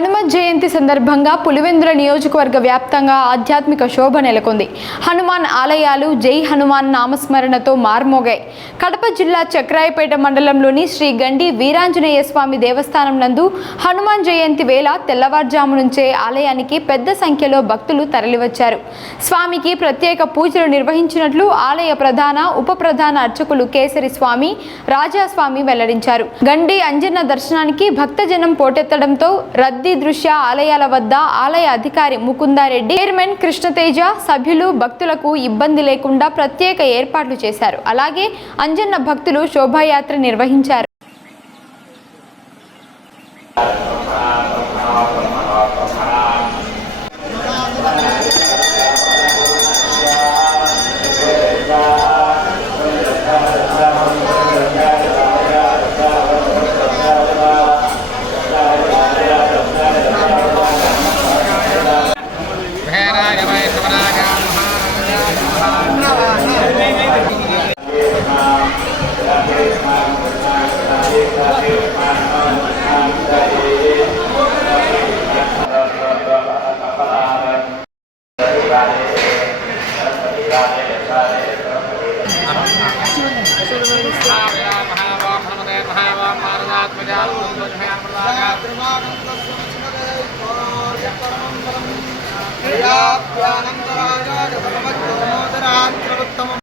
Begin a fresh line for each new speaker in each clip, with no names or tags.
హనుమత్ జయంతి సందర్భంగా పులివెందుల నియోజకవర్గ వ్యాప్తంగా ఆధ్యాత్మిక శోభ నెలకొంది. హనుమాన్ ఆలయాలు జై హనుమాన్ నామస్మరణతో మార్మోగాయి. కడప జిల్లా చక్రాయపేట మండలంలోని శ్రీ గండి వీరాంజనేయ స్వామి దేవస్థానం నందు హనుమాన్ జయంతి వేళ తెల్లవారుజాము నుంచే ఆలయానికి పెద్ద సంఖ్యలో భక్తులు తరలివచ్చారు. స్వామికి ప్రత్యేక పూజలు నిర్వహించినట్లు ఆలయ ప్రధాన ఉప ప్రధాన అర్చకులు కేసరి స్వామి రాజాస్వామి వెల్లడించారు. గండి అంజన్న దర్శనానికి భక్తజనం పోటెత్తడంతో రద్దీ దృశ్య ఆలయాల వద్ద ఆలయ అధికారి ముకుందారెడ్డి చైర్మన్ కృష్ణతేజ సభ్యులు భక్తులకు ఇబ్బంది లేకుండా ప్రత్యేక ఏర్పాట్లు చేశారు. అలాగే అంజన్న భక్తులు శోభాయాత్ర నిర్వహించారు. ्यानन्दराजमोदरात्रवृत्तमम्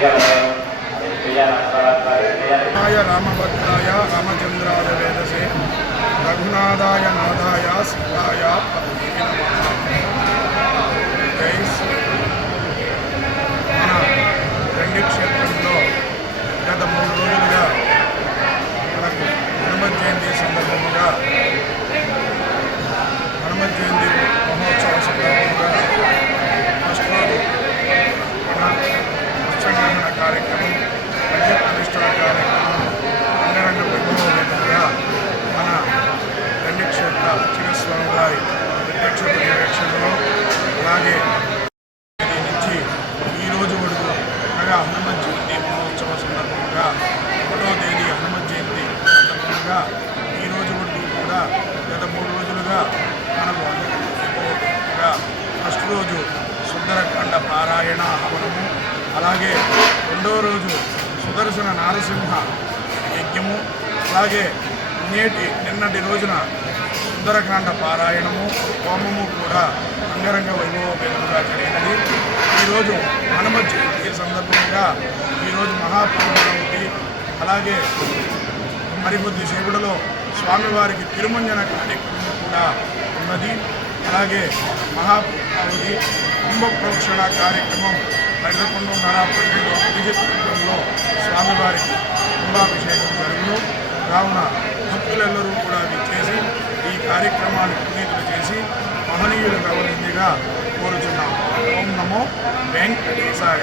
Yeah. రామభద్రాయ రామచంద్రాయ వేదసే. రఘునాథాయ నాథాయ శివాయ పతయే నమః. జై శ్రీరామ్. మన రెండు క్షేత్రంలో గత మూడు రోజులుగా మనకు హనుమత్ జయంతి సందర్భంగా హనుమత్ జయంతి మహోత్సవ సందర్భంగా ఫస్ట్ రోజు మన ఉత్సవగ్రహణ కార్యక్రమం ప్రజా ప్రతిష్టల కార్యక్రమం అంగరంగ వైభవంగా మన రెండు క్షేత్ర చిరస్వామి వారి ప్రత్యక్ష పర్యవేక్షణలో అలాగే తేదీ నుంచి ఈ రోజు వరకు అనగా హనుమత్ జయంతి మహోత్సవ సందర్భంగా ఒకటో తేదీ హనుమత్ జయంతి సందర్భంగా ఈ రోజు వరకు కూడా గత మూడు రోజులుగా మనకు అనుభవంగా ఫస్ట్ రోజు సుందరకాండ పారాయణ హవనము అలాగే రెండో రోజు సుదర్శన నారసింహ యజ్ఞము అలాగే నేటి నిన్నటి రోజున సుందరకాండ పారాయణము హోమము కూడా అంగరంగ వైభవపేతముగా జరిగినది. ఈరోజు హనుమత్ జయంతి ఈరోజు మహాపూర్ణావతి అలాగే మరికొద్ది సేపుడులో స్వామివారికి తిరుమంజన కార్యక్రమం కూడా ఉన్నది. అలాగే మహాపూర్ణావతి కుంభప్రోక్షణ కార్యక్రమం పదకొండున్నర పన్నెండు అభిజిత్లో స్వామివారికి కుంభాభిషేకం జరుగును. కావున భక్తులెల్లరూ కూడా విచ్చేసి ఈ కార్యక్రమాన్ని పునీతులు చేసి మహనీయులు కావాల్సిందిగా కోరుచున్నాం. ఓం నమో వెంకటేశాయ.